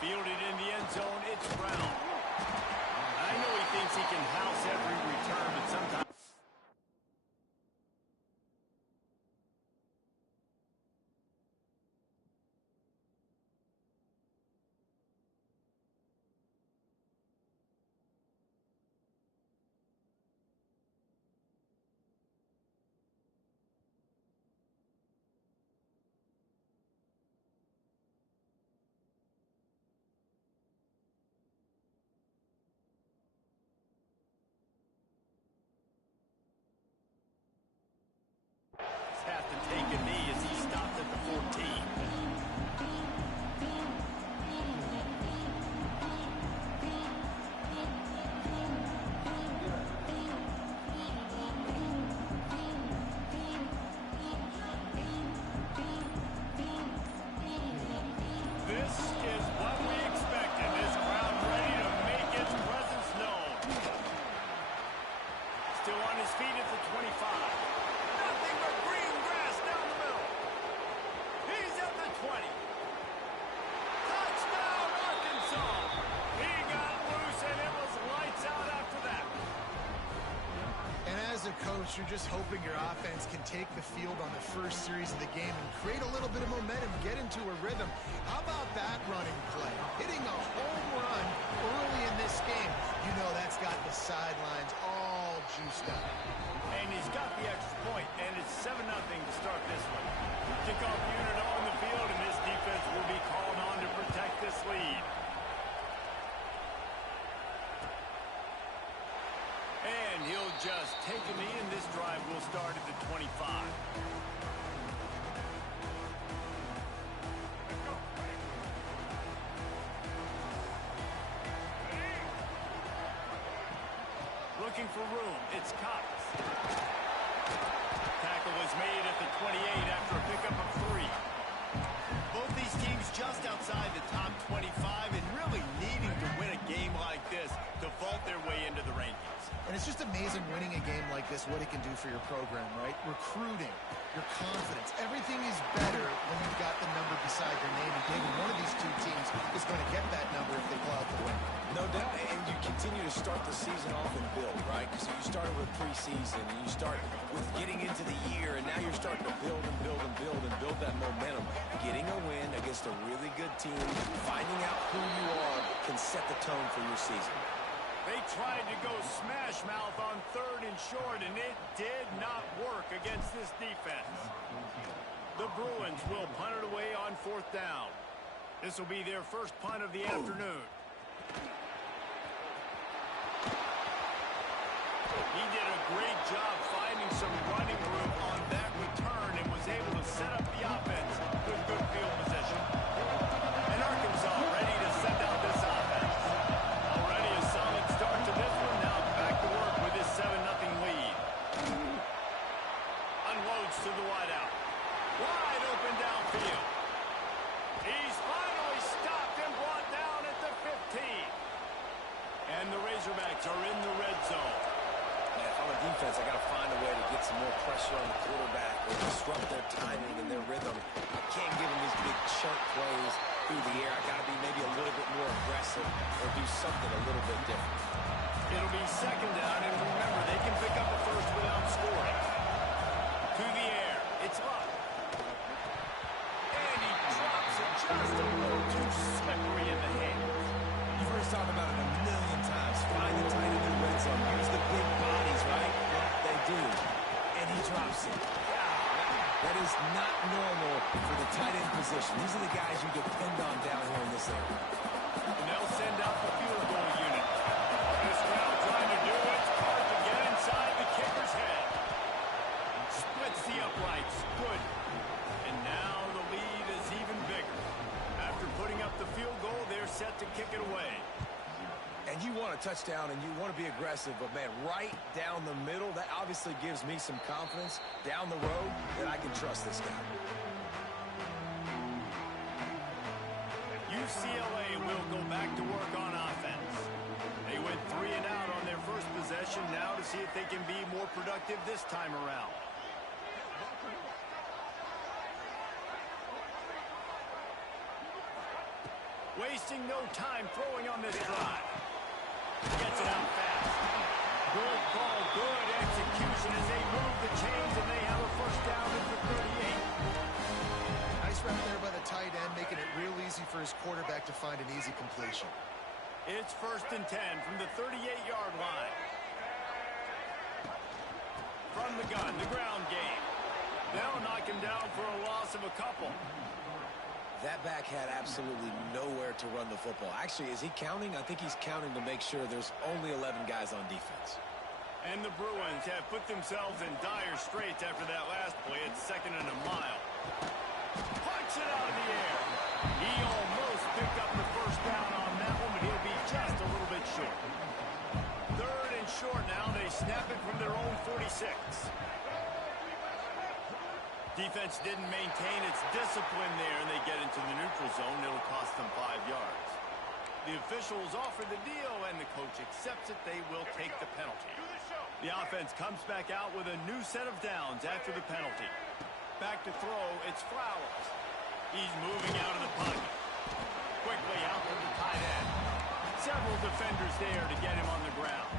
Fielded in the end zone, it's Brown. I know he thinks he can house every return, but sometimes... have to take a knee as he stopped at the 14. This is what we expected. This crowd ready to make its presence known. Still on his feet at the 25. Nothing but green grass down the middle. He's at the 20. Touchdown, Arkansas. He got loose, and it was lights out after that. And as a coach, you're just hoping your offense can take the field on the first series of the game and create a little bit of momentum, get into a rhythm. How about that running play? Hitting a home run early in this game. You know that's got the sidelines all juiced up. And he's got the extra point, and it's 7-0 to start this one. Kickoff unit on the field, and this defense will be called on to protect this lead. And he'll just take a knee, and this drive will start at the 25. Looking for room, it's Cox. Tackle was made at the 28 after a pickup of 3. Both these teams just outside the top 25 and really needing to win a game like this to vault their way into the rankings. And it's just amazing winning a game like this, what it can do for your program, right? Recruiting, your confidence, everything is better when you've got the number beside your name. And David, one of these two teams is going to get that number if they go out to win. No doubt, and you continue to start the season off and build, right? So you started with preseason, and you start with getting into the year, and now you're starting to build and build and build and build that momentum. Getting a win against a really good team, finding out who you are can set the tone for your season. They tried to go smash mouth on 3rd and short, and it did not work against this defense. The Bruins will punt it away on 4th down. This will be their first punt of the afternoon. He did a great job finding some running room on that return and was able to set up the offense with good field position. And Arkansas ready to send out this offense. Already a solid start to this one. Now back to work with his 7-0 lead. Unloads to the wideout. Wide open downfield. He's finally stopped and brought down at the 15. And the Razorbacks are in the red zone. If I'm a defense, I got to find a way to get some more pressure on the quarterback or disrupt their timing and their rhythm. I can't give them these big chunk plays through the air. I got to be maybe a little bit more aggressive or do something a little bit different. It'll be 2nd down, and remember, they can pick up a first without scoring. To the air. It's up. And he drops it just a little too slippery in the hands. You've heard us talk about it a million times. Find the tight end in the red zone. Use the big bodies, right? Well, they do. And he drops it. That is not normal for the tight end position. These are the guys you depend on down here in this area. And they'll send out the field goal unit. This crowd trying to do its part to get inside the kicker's head. Splits the uprights. Good. And now the lead is even bigger. After putting up the field goal, they're set to kick it away. And you want a touchdown and you want to be aggressive, but man, right down the middle, that obviously gives me some confidence down the road that I can trust this guy. UCLA will go back to work on offense. They went 3 and out on their first possession, now to see if they can be more productive this time around. Wasting no time throwing on this drive. Gets it out fast. Good call, good execution as they move the chains, and they have a first down at the 38. Nice route there by the tight end, making it real easy for his quarterback to find an easy completion. It's 1st and 10 from the 38-yard line. From the gun, the ground game. They'll knock him down for a loss of a couple. That back had absolutely nowhere to run the football. Actually, is he counting? I think he's counting to make sure there's only 11 guys on defense. And the Bruins have put themselves in dire straits after that last play. It's 2nd and a mile. Punch it out of the air. He almost picked up the first down on that one, but he'll be just a little bit short. 3rd and short now. They snap it from their own 46. Defense didn't maintain its discipline there, and they get into the neutral zone. It'll cost them 5 yards. The officials offer the deal, and the coach accepts it. They will take the penalty. The offense comes back out with a new set of downs after the penalty. Back to throw, it's Flowers. He's moving out of the pocket. Quickly out to the tight end. Several defenders there to get him on the ground.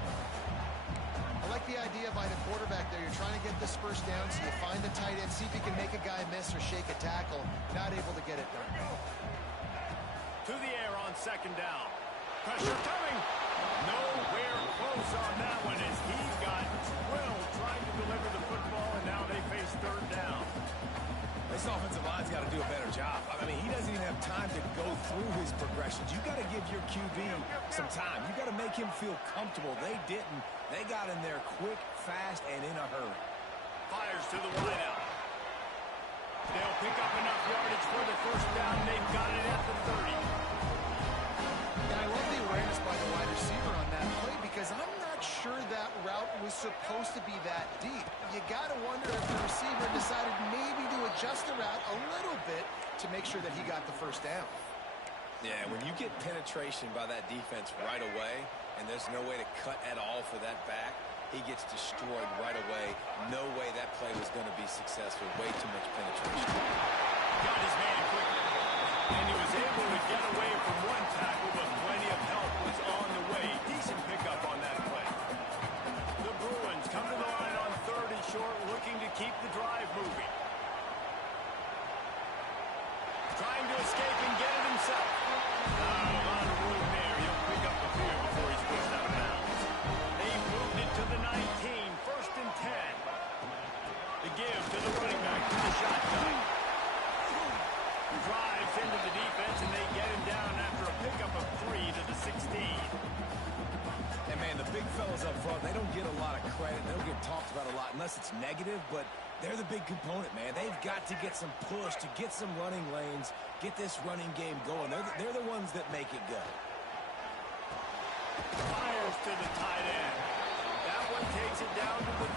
I like the idea by the quarterback there. You're trying to get this first down, so you find the tight end, see if you can make a guy miss or shake a tackle. Not able to get it done. To the air on 2nd down. Pressure coming. Nowhere close on that one as he got drilled trying to deliver the football, and now they face 3rd down. This offensive line's got to do a better job. I mean, he doesn't even have time to go through his progressions. You got to give your QB some time. You got to make him feel comfortable. They didn't. They got in there quick, fast, and in a hurry. Fires to the wideout. They'll pick up enough yardage for the first down. They've got it at the 30. And I love the awareness by the wide receiver on that play because I'm not sure that route was supposed to be that deep. You got to wonder if the receiver decided maybe to adjust the route a little bit to make sure that he got the first down. Yeah, when you get penetration by that defense right away, and there's no way to cut at all for that back, he gets destroyed right away. No way that play was going to be successful. Way too much penetration. Got his man quickly. And he was able to get away from one tackle, but plenty of help was on the way. Decent pickup on that play. The Bruins come to the line on 3rd and short, looking to keep the drive moving. Trying to escape and get it himself. Not a lot of room there. He'll pick up the field before he's pushed out of bounds. They moved it to the 19, 1st and 10. The give to the running back to the shotgun. Drives into the defense, and they get him down after a pickup of 3 to the 16. And, man, the big fellas up front, they don't get a lot of credit. They don't get talked about a lot unless it's negative, but they're the big component, man. They've got to get some push, to get some running lanes, get this running game going. They're the ones that make it go. Fires to the tight end. That one takes it down to the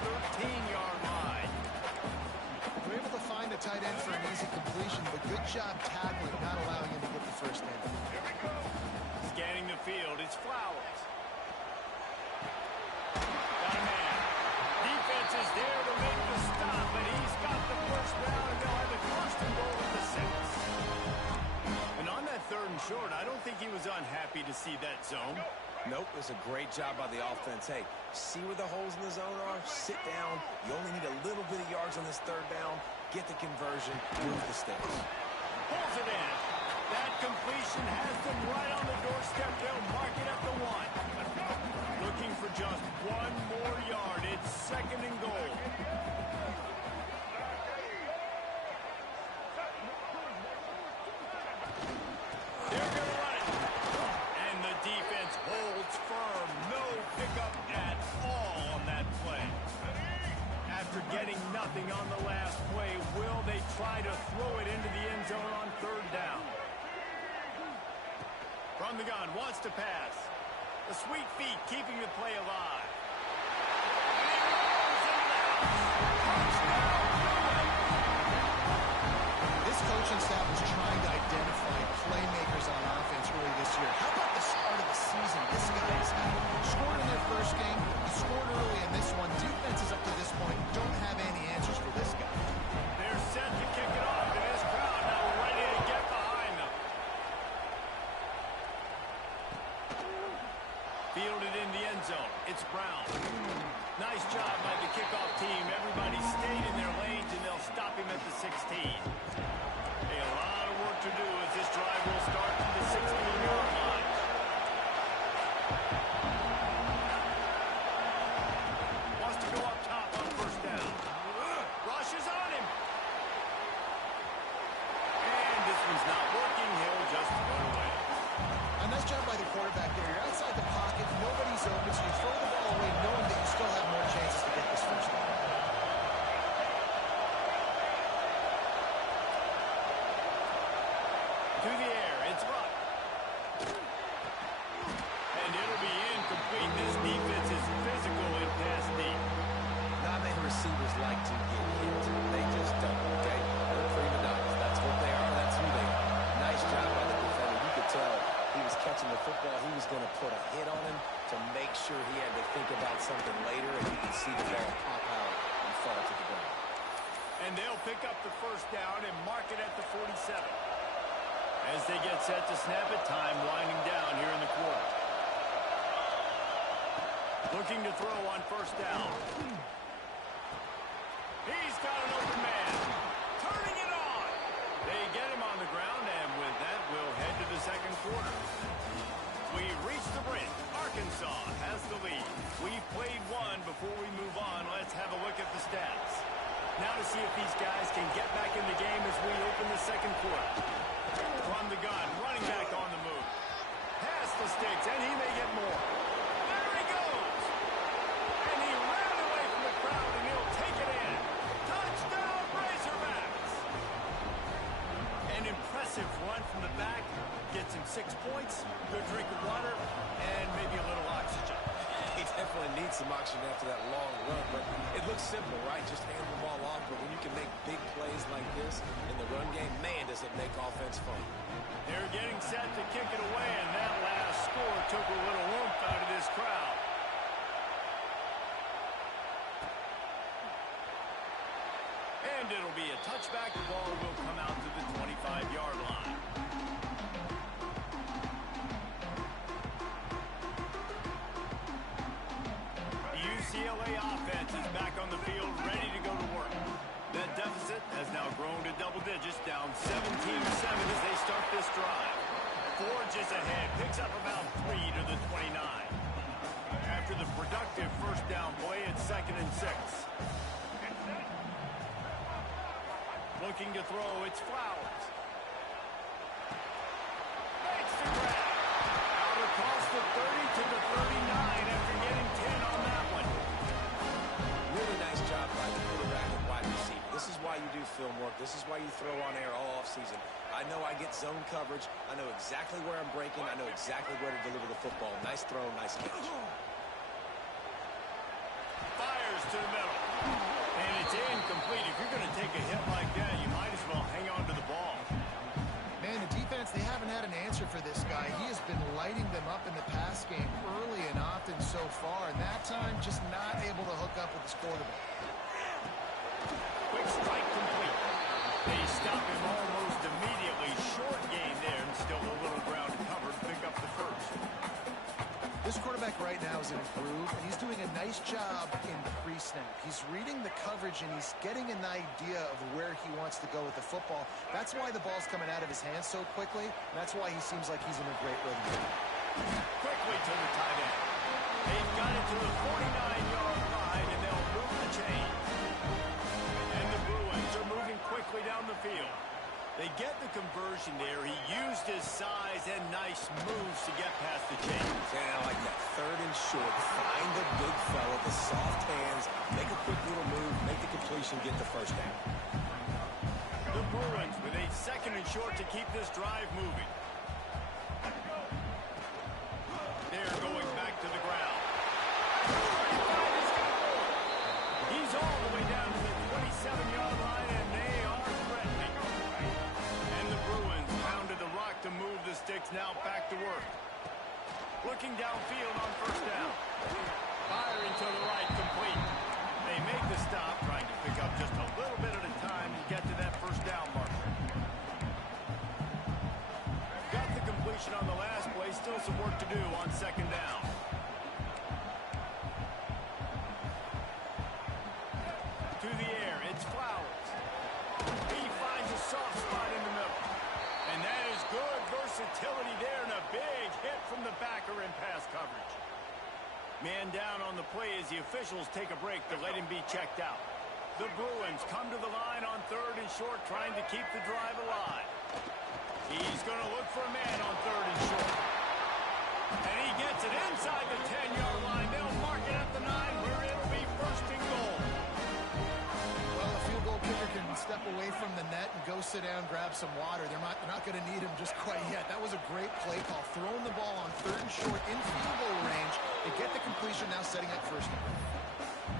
13-yard line. We're able to find a tight end for an easy completion, but good job tackling, not allowing him to get the first down. Scanning the field, it's Flowers. Got a man. Defense is there to make the stop, but he's got the first down, and they'll have the first and goal at the 6. And on that 3rd and short, I don't think he was unhappy to see that zone. Nope, it's a great job by the offense. Hey, see where the holes in the zone are? Sit down. You only need a little bit of yards on this 3rd down. Get the conversion. Move the sticks. Pulls it in. That completion has them right on the doorstep. They'll mark it at the 1. Looking for just one more yard. It's 2nd and goal. They're going to run it. And the defense holds firm. No pickup at all on that play. After getting nothing on the last play, will they try to throw it into the end zone on 3rd down? From the gun, wants to pass. The sweet feet keeping the play alive. This coaching staff is trying to identify playmakers on offense early this year. How about the start of the season this guy has had? Scored in their first game, he scored early in this one. Defenses up to this point don't have any answers for this guy. They're set to kick it off, and this crowd now ready to get behind them. It's Brown. Nice job by the kickoff team. Everybody stayed in their lanes, and they'll stop him at the 16. A lot of work to do as this drive will start from the 16-yard line. Wants to go up top on first down. Rushes on him. And this one's not working. He'll just run away. A nice job by the quarterback there. You're outside the pocket. Nobody's open, so you throw the ball away knowing that you still have more chances to get this first down. To the air, it's Rupp. And it'll be incomplete. This defense is physical and pass deep. Not many receivers like to get hit. They just don't, okay? They're prima donnas. That's what they are. That's who they are. Nice job by the defender. You could tell he was catching the football. He was going to put a hit on him to make sure he had to think about something later, and you can see the ball pop out and fall to the ground. And they'll pick up the first down and mark it at the 47. As they get set to snap it, time winding down here in the quarter. Looking to throw on first down. He's got an open man. Turning it on. They get him on the ground, and with that, we'll head to the second quarter. We reach the break. Arkansas has the lead. We've played one before we move on. Let's have a look at the stats. Now to see if these guys can get back in the game as we open the second quarter. From the gun, running back on the move. Past the sticks, and he may get more. There he goes. And he ran away from the crowd, and he'll take it in. Touchdown, Razorbacks. An impressive run from the back. Gets him 6 points, good drink of water, and maybe a little oxygen. He definitely needs some oxygen after that long run, but it looks simple, right? Just hand the ball off, but when you can make big plays like this in the run game, man, does it make offense fun. They're getting set to kick it away, and that last score took a little oomph out of this crowd. And it'll be a touchback. The ball will come out to the 25-yard line. UCLA offense is back on the field, ready to go to work. That deficit has now grown to double digits, down 17-7 as they start this drive. Forges ahead, picks up about 3 to the 29. After the productive first down play, it's 2nd and 6. Looking to throw, it's Flowers. Makes the grab. Out across the 30 to the 39 after getting 10 on that one. Really nice job by the quarterback and wide receiver. This is why you do film work. This is why you throw on air all offseason. I know I get zone coverage. I know exactly where I'm breaking. I know exactly where to deliver the football. Nice throw, nice catch. Fires to the middle. And it's incomplete. If you're going to take a hit like that, you might as well hang on to the ball. Man, the defense, they haven't had an answer for this guy. He has been lighting them up in the pass game early and often so far, and that time just not able to hook up with his quarterback. Quick strike complete. They stop him almost immediately. Short gain there, and still a little ground covered. Pick up the first. This quarterback right now is in a groove, and he's doing a nice job in pre-snap. He's reading the coverage, and he's getting an idea of where he wants to go with the football. That's why the ball's coming out of his hands so quickly. And that's why he seems like he's in a great rhythm. Quickly to the tight end. They've got it to the 49-yard line, and they'll move the chains. And the Bruins are moving quickly down the field. They get the conversion there. He used his size and nice moves to get past the chains. Yeah, I like that. 3rd and short. Find the big fella, the soft hands, make a quick little move, make the completion, get the first down. The Bruins with a 2nd and short to keep this drive moving. They're going back to the ground. He's all the way down to the 27-yard line, and they are threatening. And the Bruins pounded the rock to move the sticks, now back to work. Looking downfield on first down. Firing to the right, complete. They make the stop, trying to pick up just a little bit at a time to get to that first down marker. Got the completion on the last play, still some work to do on 2nd down. utility there and a big hit from the backer in pass coverage. Man down on the play as the officials take a break to let him be checked out. The Bruins come to the line on 3rd and short, trying to keep the drive alive. He's going to look for a man on 3rd and short. And he gets it inside the 10-yard line. They'll mark it at the 9, where it'll be 1st and goal. Well, a field goal kicker can step away from the net and go sit down, grab some water. They're not going to need him just quite yet. That was a great play call. Throwing the ball on 3rd and short in field goal range. They get the completion, now setting up 1st and goal.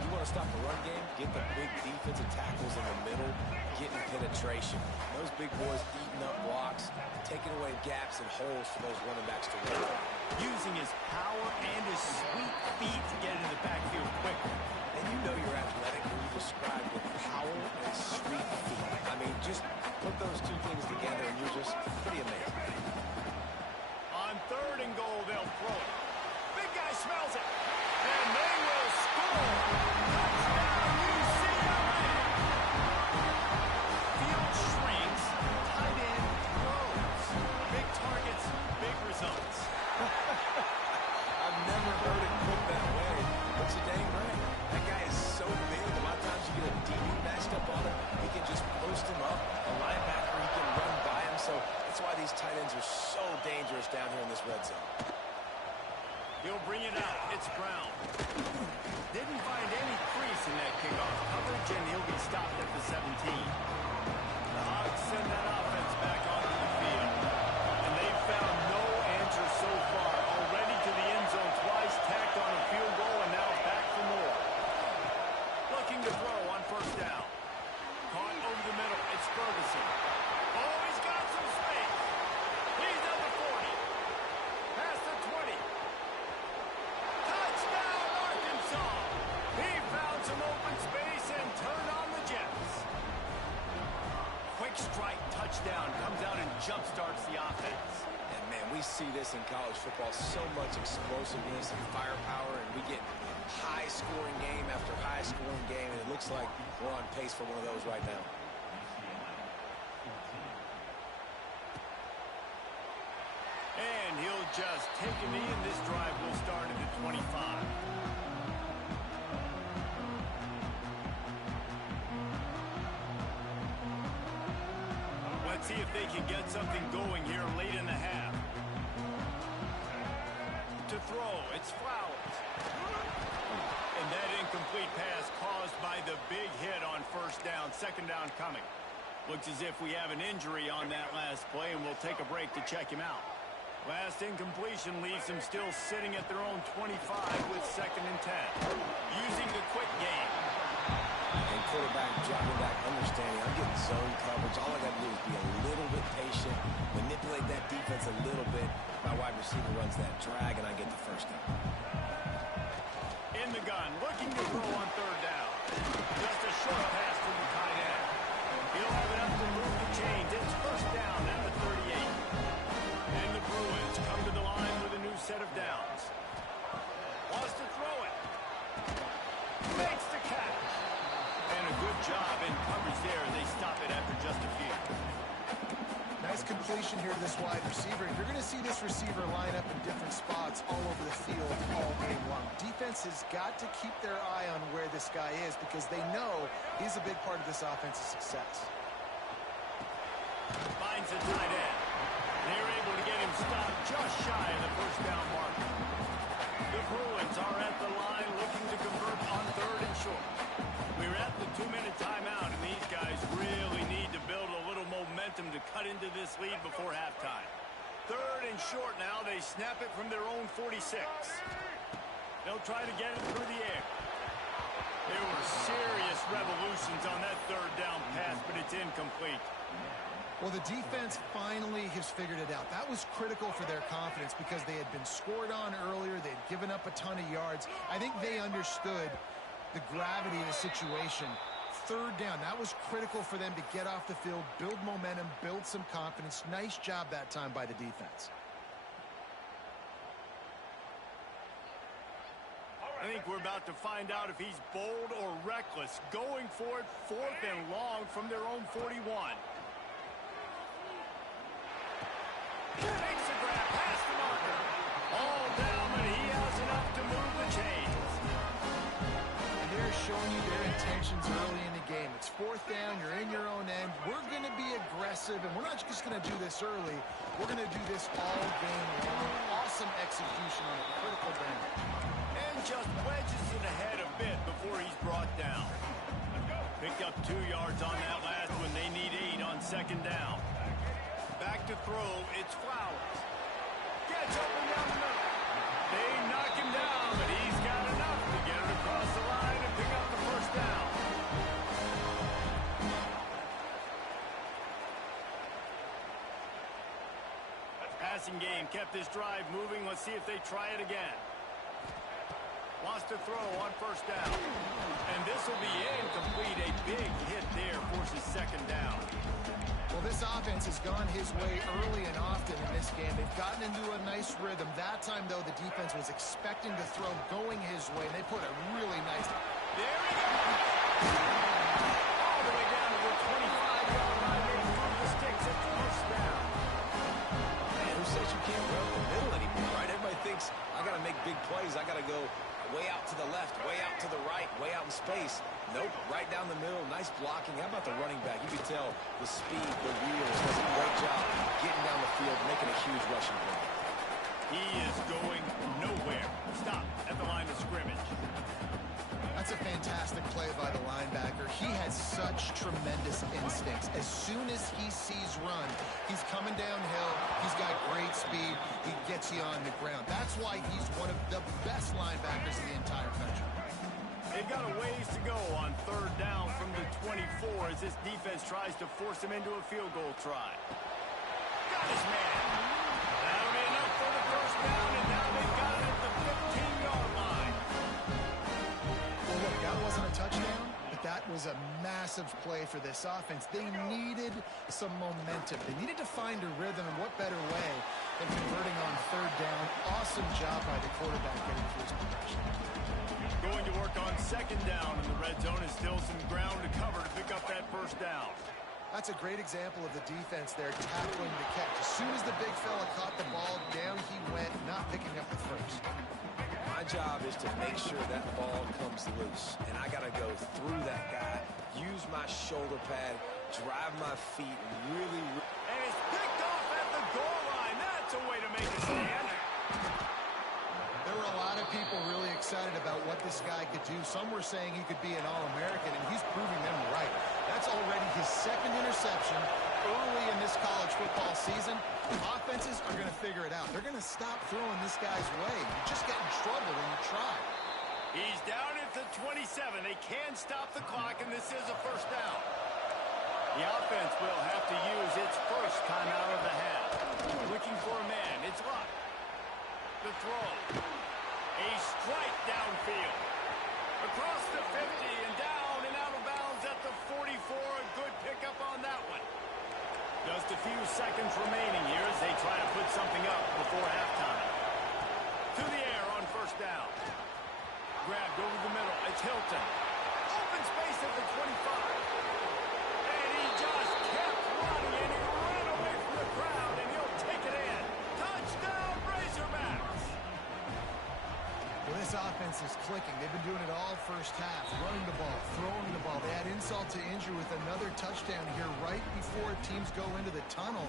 You want to stop the run game, get the big defensive tackles in the middle, getting penetration. Those big boys eating up blocks, taking away gaps and holes for those running backs to run. Using his power and his sweet feet to get into the backfield quickly. And you know you're athletic when you describe with power and sweet feet. I mean, just put those two things together and you're just pretty amazing. On 3rd and goal, they'll throw it. Big guy smells it. And they will score. Touchdown, UCLA. Field shrinks. Tight end grows. Big targets, big results. I've never heard it put that way. But you're dang right. That guy is so big. A lot of times you get a DB matched up on him. He can just post him up. A linebacker, he can run by him. So that's why these tight ends are so dangerous down here in this red zone. He'll bring it out. It's Brown. Didn't find any crease in that kickoff coverage, and he'll be stopped at the 17. The Hogs send that offense back onto the field. And they've found no answer so far. Already to the end zone twice, tacked on a field goal, and now back for more. Looking to throw on 1st down. Caught over the middle. It's Ferguson. Oh, he's got some space. He's at the 40. Past the 20. Touchdown, Arkansas. He found some open space and turned on the Jets. Quick strike touchdown comes out and jump-starts the offense. And, man, we see this in college football, so much explosiveness and firepower, and we get high-scoring game after high-scoring game, and it looks like we're on pace for one of those right now. And he'll just take a knee, and this drive will start at the 25. Let's see if they can get something going here late in the half. To throw, it's Flowers. And that incomplete pass caused by the big hit on 1st down, 2nd down coming. Looks as if we have an injury on that last play, and we'll take a break to check him out. Last incompletion leaves them still sitting at their own 25 with 2nd and 10. Using the quick game. And quarterback dropping back, understanding I'm getting zone coverage. All I got to do is be a little bit patient, manipulate that defense a little bit. My wide receiver runs that drag, and I get the 1st down. In the gun, looking to throw on 3rd down. Just a short pass to the tight end. He'll have enough to move the chains. It's 1st down at the 38. And the Bruins come to the line with a new set of downs. Wants to throw it. Makes the catch. And a good job in coverage there. They stop it after just a few. Nice completion here to this wide receiver. You're going to see this receiver line up in different spots all over the field all game long. Defense has got to keep their eye on where this guy is because they know he's a big part of this offense's success. Finds a tight end. They're able to get him stopped just shy of the 1st down mark. The Bruins are at the line looking to convert on 3rd and short. We're at the 2-minute timeout, and these guys really need to build a little momentum to cut into this lead before halftime. 3rd and short now. They snap it from their own 46. They'll try to get it through the air. There were serious revolutions on that 3rd down pass, but it's incomplete. Well, the defense finally has figured it out. That was critical for their confidence because they had been scored on earlier. They'd given up a ton of yards. I think they understood the gravity of the situation. 3rd down, that was critical for them to get off the field, build momentum, build some confidence. Nice job that time by the defense. I think we're about to find out if he's bold or reckless. Going for it, 4th and long from their own 41. Takes a showing you their intentions early in the game. It's fourth down. You're in your own end. We're going to be aggressive, and we're not just going to do this early. We're going to do this all game long. Awesome execution on a critical down. And just wedges it ahead a bit before he's brought down. Picked up 2 yards on that last one. They need 8 on second down. Back to throw. It's Flowers. Gets open down the middle. They knock him down, but he's got enough to get it across the line and pick up the first down. Passing game kept this drive moving. Let's see if they try it again. Wants to throw on first down. And this will be incomplete. A big hit there forces second down. Well, this offense has gone his way early and often in this game. They've gotten into a nice rhythm. That time, though, the defense was expecting to throw going his way. They put a really nice... There he goes! All the way down to the 25-yard line. They throw the sticks at first down. Man, who says you can't run the middle anymore, right? Everybody thinks, I got to make big plays. I got to go way out to the left, way out to the right, way out in space. Nope, right down the middle. Nice blocking. How about the running back? You can tell the speed, the wheels, does a great job getting down the field, making a huge rushing play. He is going nowhere. Stop at the line of scrimmage. That's a fantastic play by the linebacker. He has such tremendous instincts. As soon as he sees run, he's coming downhill. He's got great speed. He gets you on the ground. That's why he's one of the best linebackers in the entire country. They've got a ways to go on third down from the 24 as this defense tries to force him into a field goal try. Got his man. That'll be enough for the first down, and now they've got it at the 15-yard line. Well, look, that wasn't a touchdown, but that was a massive play for this offense. They needed some momentum. They needed to find a rhythm, and what better way than converting on third down. Awesome job by the quarterback getting through his progression. Going to work on second down, and the red zone is still some ground to cover to pick up that first down. That's a great example of the defense there tackling the catch. As soon as the big fella caught the ball, down he went, not picking up the first. My job is to make sure that ball comes loose, and I got to go through that guy, use my shoulder pad, drive my feet, really... And it's picked off at the goal line. That's a way to make a stand. There were a lot of people really excited about what this guy could do. Some were saying he could be an All-American, and he's proving them right. That's already his second interception early in this college football season. Offenses are going to figure it out. They're going to stop throwing this guy's way. You just get in trouble when you try. He's down at the 27. They can stop the clock, and this is a first down. The offense will have to use its first timeout of the half. Looking for a man. It's locked. The throw. A strike downfield. Across the 50 and down and out of bounds at the 44. A good pickup on that one. Just a few seconds remaining here as they try to put something up before halftime. To the air on first down. Grabbed over the middle. It's Hilton. Open space at the 25. And he just kept running, and he ran away from the crowd, and he'll take it in. Touchdown, Razorbacks! Well, this offense is clicking. They've been doing it all first half, running the ball, throwing the ball. They had insult to injury with another touchdown here right before teams go into the tunnel.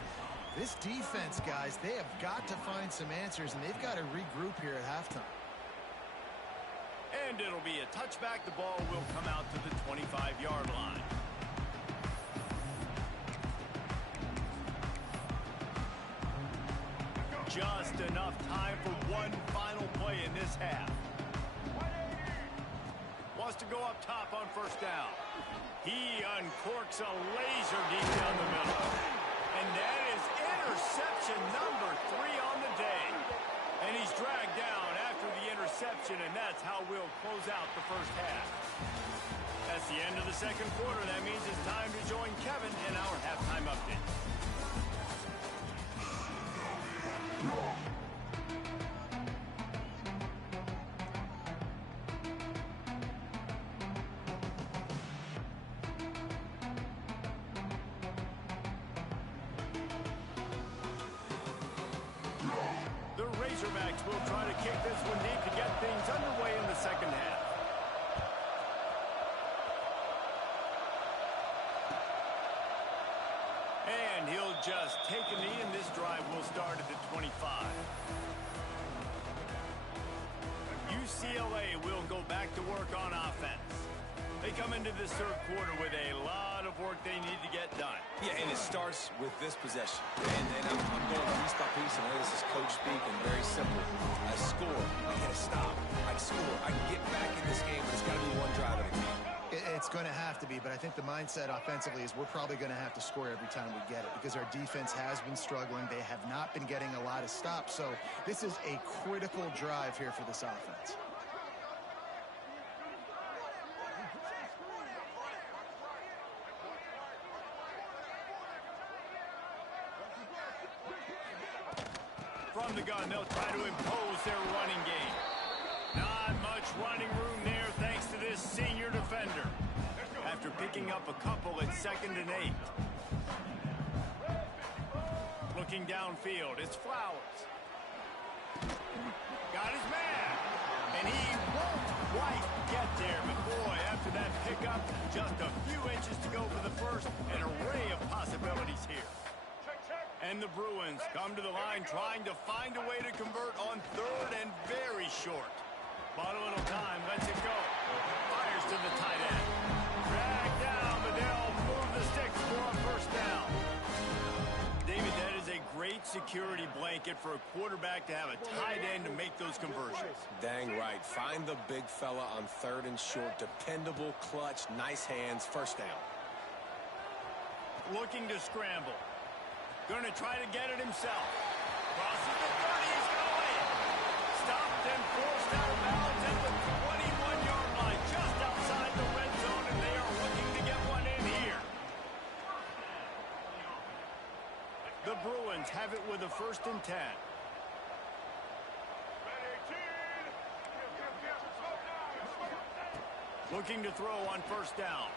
This defense, guys, they have got to find some answers, and they've got to regroup here at halftime. And it'll be a touchback. The ball will come out to the 25-yard line. Just enough time for one final play in this half. Wants to go up top on first down. He uncorks a laser deep down the middle. And that is interception number 3 on the day. And he's dragged down after the interception, and that's how we'll close out the first half. That's the end of the second quarter. That means it's time to join Kevin in our halftime update. The Razorbacks will try to kick this one deep to get things underway in the second half. just take a knee, and this drive will start at the 25. UCLA will go back to work on offense. They come into this third quarter with a lot of work they need to get done. Yeah, and it starts with this possession. And I'm going piece by piece, and this is coach speak, and very simple. I score, I get a stop. I score, I can get back in this game, but it's got to be one drive at a time. It's going to have to be, but I think the mindset offensively is we're probably going to have to score every time we get it because our defense has been struggling. They have not been getting a lot of stops, so this is a critical drive here for this offense. From the gun, they'll try to impose their running game. Not much running room there thanks to this senior defender. After picking up a couple at 2nd and 8. Looking downfield, it's Flowers. Got his man. And he won't quite get there. But boy, after that pickup, just a few inches to go for the first. An array of possibilities here. And the Bruins come to the line trying to find a way to convert on 3rd and very short. Bought a little time, lets it go. Fires to the tight end. Drag down, but they'll move the sticks for a first down. David, that is a great security blanket for a quarterback to have a tight end to make those conversions. Dang right. Find the big fella on 3rd and short. Dependable, clutch, nice hands, first down. Looking to scramble. Going to try to get it himself. Crosses the 30, he's going. Stopped and forced out of bounds at the 21-yard line, just outside the red zone, and they are looking to get one in here. The Bruins have it with a 1st and 10. Looking to throw on 1st down.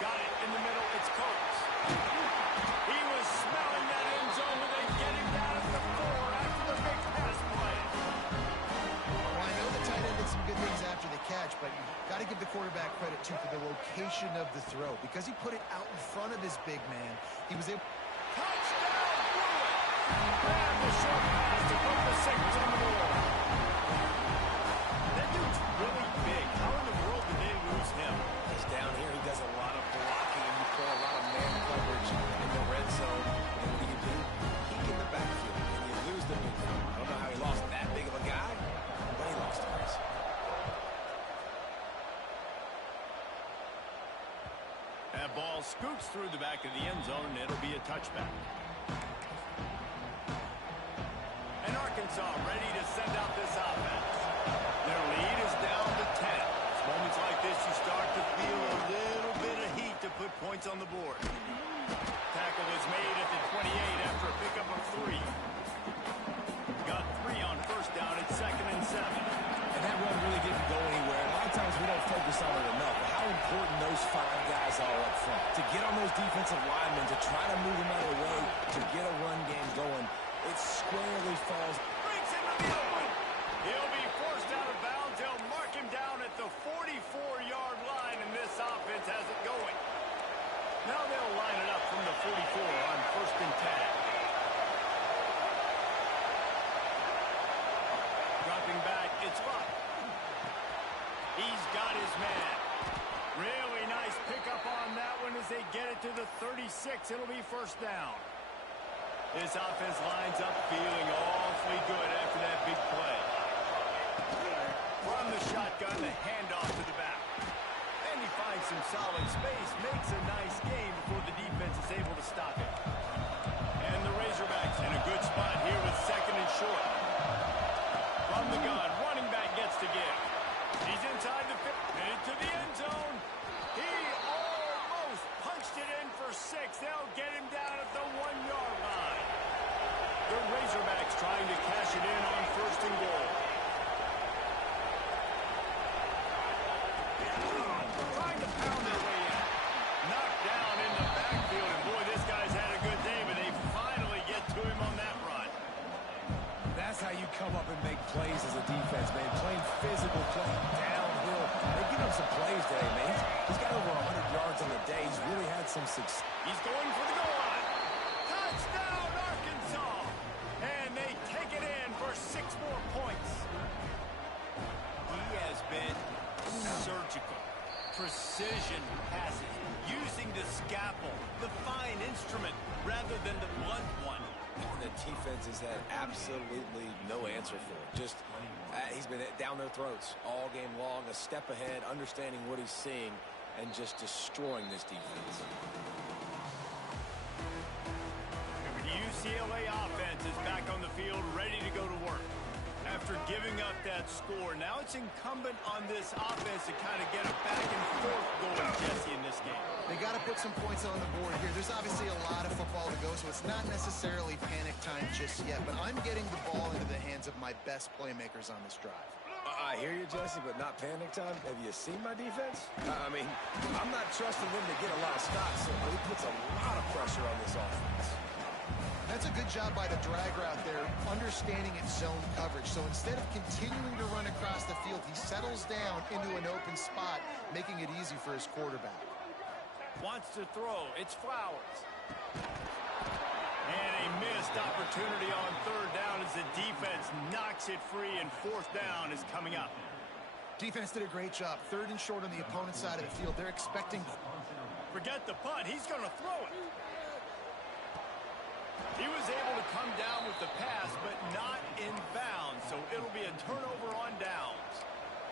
Got it in the middle, it's Coates. He was smelling that end zone when they get him down at the 4 after the big pass play. Well, I know the tight end did some good things after the catch, but you got to give the quarterback credit, too, for the location of the throw. Because he put it out in front of his big man, he was able... Touchdown, Bruins! And the short pass to put the Sabres on the board. That dude's really big. How in the world did they lose him? He's down here. He does a lot of blocking, and you play a lot of man coverage in the red zone. And what do? Peek in the backfield, and you lose the big fella. I don't know how he lost that big of a guy, but he lost the race. That ball scoots through the back of the end zone, and it'll be a touchback. And Arkansas ready to send out this offense. Their lead is down to 10. It's moments like this you start to feel a little bit of heat to put points on the board. Tackle is made at the 28 after a pickup of 3. Got 3 on 1st down at 2nd and 7. And that run really didn't go anywhere. A lot of times we don't focus on it enough. But how important those 5 guys are up front. To get on those defensive linemen, to try to move them out of the way, to get a run game going. It squarely falls. Breaks into the open. He'll be forced out of bounds. They'll mark him down at the 44-yard line, and this offense has it going. Now they'll line it up from the 44 on 1st and 10. Dropping back, it's Luck. He's got his man. Really nice pickup on that one as they get it to the 36. It'll be 1st down. This offense lines up feeling awfully good after that big play. From the shotgun, the handoff to the back. And he finds some solid space, makes a nice game before the defense is able to stop it. And the Razorbacks in a good spot here with 2nd and short. From the gun, running back gets to give. He's inside the 50, into the end zone. He almost punched it in for 6. They'll get him down at the 1-yard line. The Razorbacks trying to cash it in on 1st and goal. Trying to pound their way in. Knocked down in the backfield, and boy, this guy's had a good day, but they finally get to him on that run. That's how you come up and make plays as a defense, man. Playing physical, playing downhill. They give him some plays today, man. He's got over 100 yards on the day. He's really had some success. He's going for the goal line. Touchdown, Arkansas! And they take it in for 6 more points. He has been surgical. Precision passes, using the scalpel, the fine instrument, rather than the blunt one. The defense has had absolutely no answer for it. Just, he's been down their throats all game long, a step ahead, understanding what he's seeing, and just destroying this defense. The UCLA offense is back on the field, ready to go to work. After giving up that score, now it's incumbent on this offense to kind of get a back and forth going, Jesse, in this game. They got to put some points on the board here. There's obviously a lot of football to go, so it's not necessarily panic time just yet, but I'm getting the ball into the hands of my best playmakers on this drive. I hear you, Jesse, but not panic time. Have you seen my defense? I mean, I'm not trusting them to get a lot of stops, so he puts a lot of pressure on this offense. That's a good job by the drag route there, understanding its zone coverage. So instead of continuing to run across the field, he settles down into an open spot, making it easy for his quarterback. Wants to throw. It's Flowers. And a missed opportunity on 3rd down as the defense knocks it free, and 4th down is coming up. Defense did a great job. 3rd and short on the opponent's side of the field. They're expecting... Forget the punt. He's going to throw it. He was able to come down with the pass, but not in bounds, so it'll be a turnover on downs.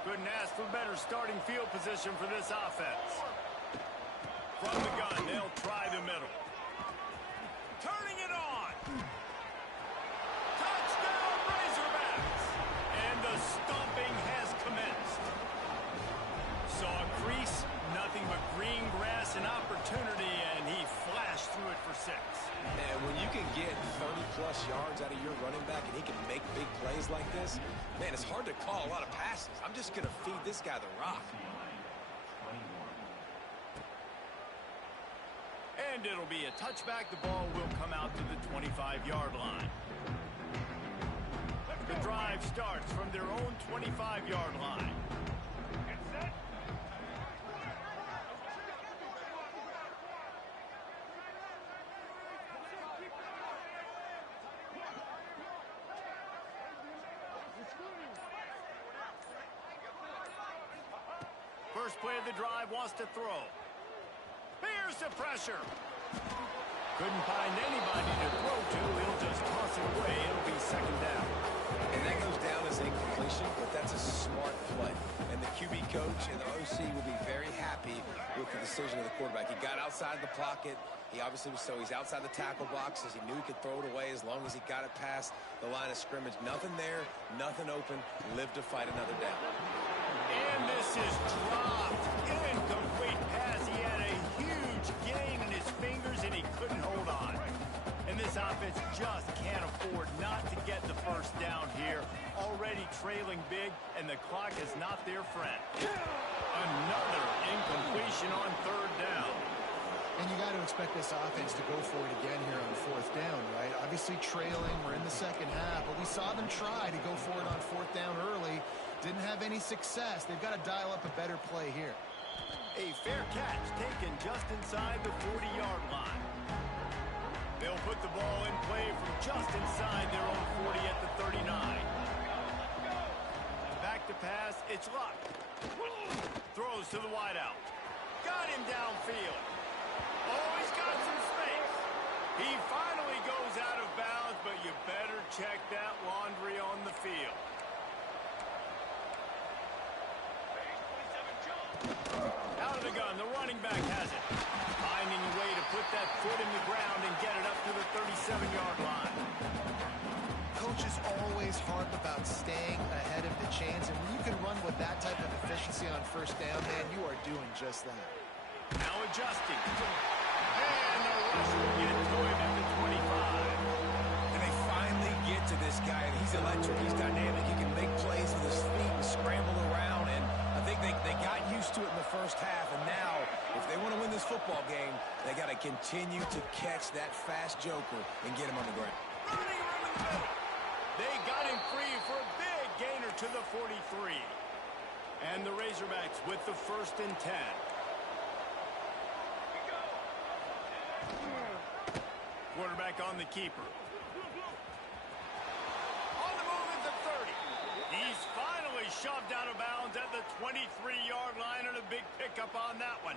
Couldn't ask for better starting field position for this offense. From the gun, they'll try the middle. Turning it on. Touchdown, Razorbacks! And the stomping has commenced. Saw a crease, nothing but green grass and opportunity, and he flashed through it for 6. And when you can get 30-plus yards out of your running back and he can make big plays like this, man, it's hard to call a lot of passes. I'm just going to feed this guy the rock. And it'll be a touchback. The ball will come out to the 25-yard line. The drive starts from their own 25-yard line. First play of the drive, wants to throw. Here's the pressure. Couldn't find anybody to throw to. He'll just toss it away. It'll be 2nd down. And that goes down as incompletion, but that's a smart play. And the QB coach and the OC will be very happy with the decision of the quarterback. He got outside the pocket. He obviously was, so he's outside the tackle boxes. He knew he could throw it away as long as he got it past the line of scrimmage. Nothing there, nothing open. Live to fight another down. And this is dropped. Incomplete pass. He had a huge gain in his fingers, and he couldn't hold on. And this offense just can't afford not to get the 1st down here. Already trailing big, and the clock is not their friend. Another incompletion on 3rd down. And you got to expect this offense to go for it again here on 4th down, right? Obviously trailing, we're in the 2nd half, but we saw them try to go for it on 4th down early. Didn't have any success. They've got to dial up a better play here. A fair catch taken just inside the 40-yard line. They'll put the ball in play from just inside their own 40 at the 39. Back to pass, it's Luck. Throws to the wideout. Got him downfield. Oh, he's got some space. He finally goes out of bounds, but you better check that laundry on the field. Out of the gun, the running back has it. Finding a way to put that foot in the ground and get it up to the 37-yard line. Coaches always harp about staying ahead of the chains, and when you can run with that type of efficiency on 1st down, man, you are doing just that. Now adjusting. And the rush will get to him at the 25. And they finally get to this guy, and he's electric, he's dynamic, he can make plays with his feet and scramble around, and I think they got used to it in the 1st half, and now, if they want to win this football game, they got to continue to catch that fast joker and get him on the ground. Running room in the middle. They got him free for a big gainer to the 43. And the Razorbacks with the 1st and 10. Quarterback on the keeper. On the move at the 30. He's finally shoved out of bounds at the 23-yard line, and a big pickup on that one.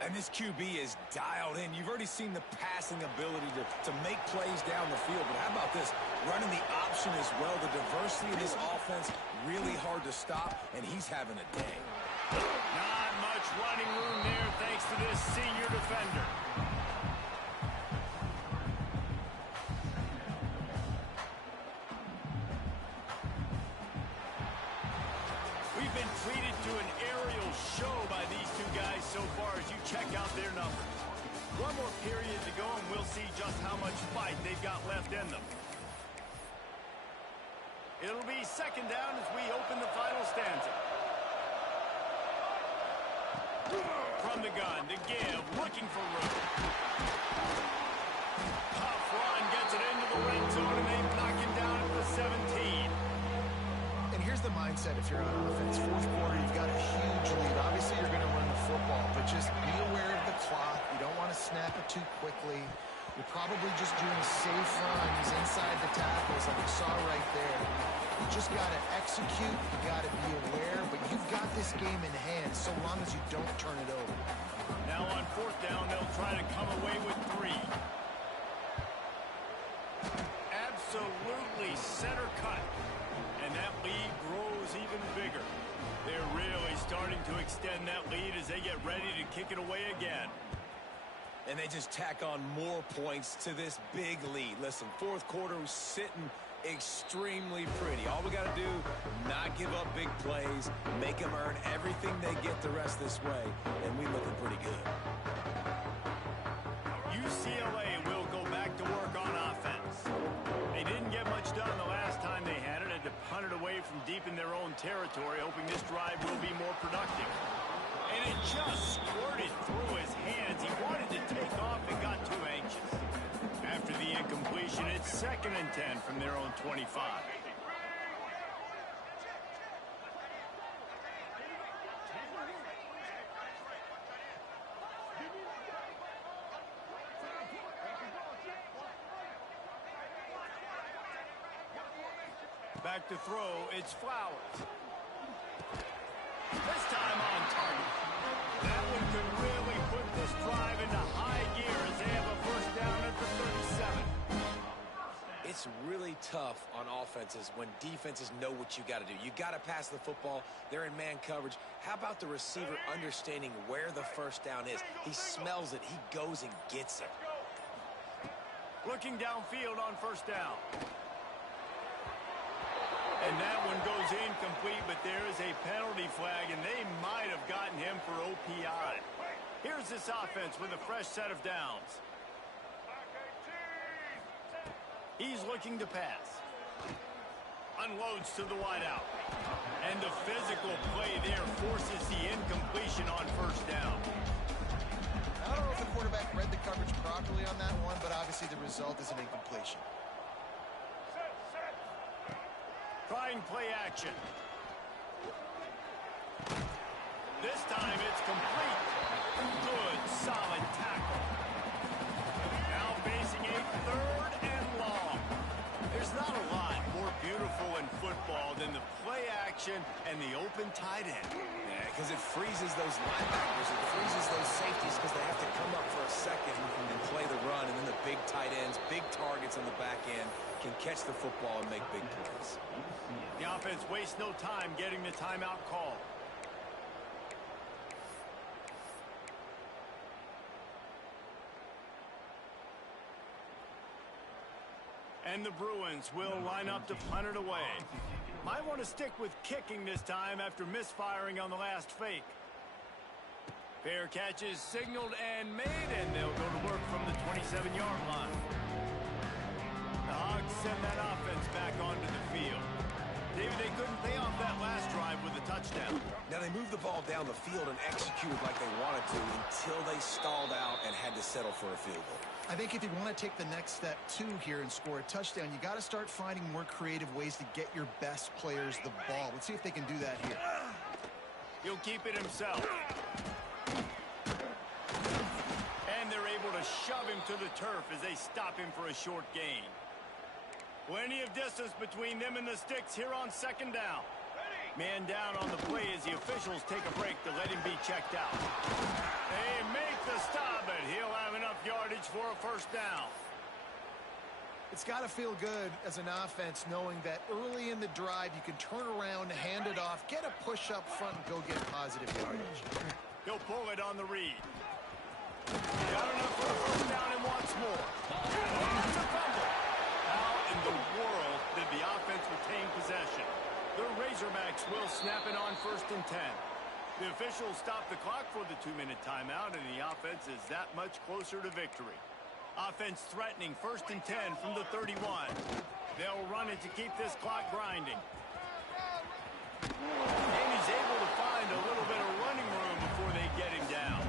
And this QB is dialed in. You've already seen the passing ability to make plays down the field. But how about this? Running the option as well. The diversity of this offense, really hard to stop, and he's having a day. Not much running room there thanks to this senior defender. We've been treated to an aerial show by these two guys so far as you check out their numbers. One more period to go, and we'll see just how much fight they've got left in them. It'll be second down as we open the final stanza. From the gun, the give, looking for room. Tough run, gets it into the red zone, and they knock him down at the 17. And here's the mindset if you're on offense. Fourth quarter, you've got a huge lead. Obviously, you're going to run the football, but just be aware of the clock. You don't want to snap it too quickly. You're probably just doing safe runs inside the tackles like you saw right there. You just got to execute. You got to be aware, but you've got this game in hand so long as you don't turn it over. Now on fourth down, they'll try to come away with 3. Absolutely center cut. And that lead grows even bigger. They're really starting to extend that lead as they get ready to kick it away again. And they just tack on more points to this big lead. Listen, fourth quarter was sitting extremely pretty. All we got to do, not give up big plays, make them earn everything they get the rest this way, and we looking pretty good. UCLA will go back to work on offense. They didn't get much done the last time they had it, to punt it away from deep in their own territory, hoping this drive will be more productive. And it just squirted through his hands. He wanted to take off and got too anxious. After the incompletion, it's 2nd and 10 from their own 25. Back to throw, it's Flowers. This time on target. That one could really put this drive into high gear as they have a first down at the 37. It's really tough on offenses when defenses know what you got to do. You got to pass the football. They're in man coverage. How about the receiver understanding where the first down is? He smells it. He goes and gets it. Looking downfield on first down. And that one goes incomplete, but there is a penalty flag, and they might have gotten him for OPI. Here's this offense with a fresh set of downs. He's looking to pass. Unloads to the wideout. And the physical play there forces the incompletion on first down. I don't know if the quarterback read the coverage properly on that one, but obviously the result is an incompletion. Trying play action. This time it's complete. Good, solid tackle. Now facing a 3rd and long. There's not a lot more beautiful in football than the play action and the open tight end. Yeah, because it freezes those linebackers. It freezes those safeties because they have to come up for a second and play the run. And then the big tight ends, big targets on the back end can catch the football and make big plays. The offense wastes no time getting the timeout call. And the Bruins will line up to punt it away. Might want to stick with kicking this time after misfiring on the last fake. Fair catch is signaled and made, and they'll go to work from the 27-yard line. The Hogs send that offense back onto the field. David, they couldn't pay off that last drive with a touchdown. Now they moved the ball down the field and executed like they wanted to until they stalled out and had to settle for a field goal. I think if you want to take the next step too here and score a touchdown, you got to start finding more creative ways to get your best players the ball. Let's see if they can do that here. He'll keep it himself. And they're able to shove him to the turf as they stop him for a short gain. Plenty of distance between them and the sticks here on second down. Man down on the play as the officials take a break to let him be checked out. They make the stop, but he'll have enough yardage for a first down. It's got to feel good as an offense knowing that early in the drive you can turn around, hand it off, get a push up front, and go get positive yardage. He'll pull it on the read. Got enough for a first down and wants more. It's a fumble. How in the world did the offense retain possession? The Razorbacks will snap it on 1st and 10. The officials stop the clock for the 2-minute timeout, and the offense is that much closer to victory. Offense threatening 1st and 10 from the 31. They'll run it to keep this clock grinding. And he's able to find a little bit of running room before they get him down.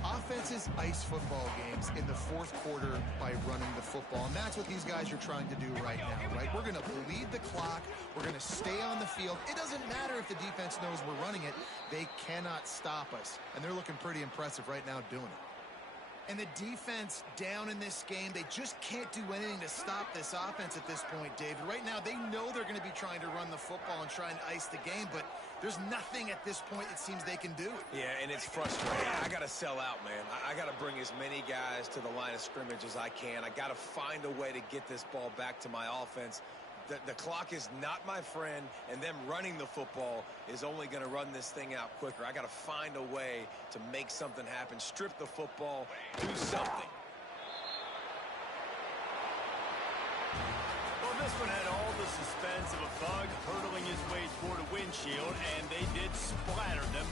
Offenses ice football games in the fourth quarter by running the football, and that's what these guys are trying to do right now, right? We're going to bleed the clock. We're going to stay on the field. It doesn't matter if the defense knows we're running it. They cannot stop us, and they're looking pretty impressive right now doing it. And the defense down in this game, they just can't do anything to stop this offense at this point, David. Right now, they know they're going to be trying to run the football and trying to ice the game, but there's nothing at this point it seems they can do. Yeah, and it's frustrating. I got to sell out, man. I got to bring as many guys to the line of scrimmage as I can. I got to find a way to get this ball back to my offense. The clock is not my friend, and them running the football is only going to run this thing out quicker. I got to find a way to make something happen, strip the football, do something. Well, this one had all the suspense of a bug hurtling his way toward a windshield, and they did splatter them.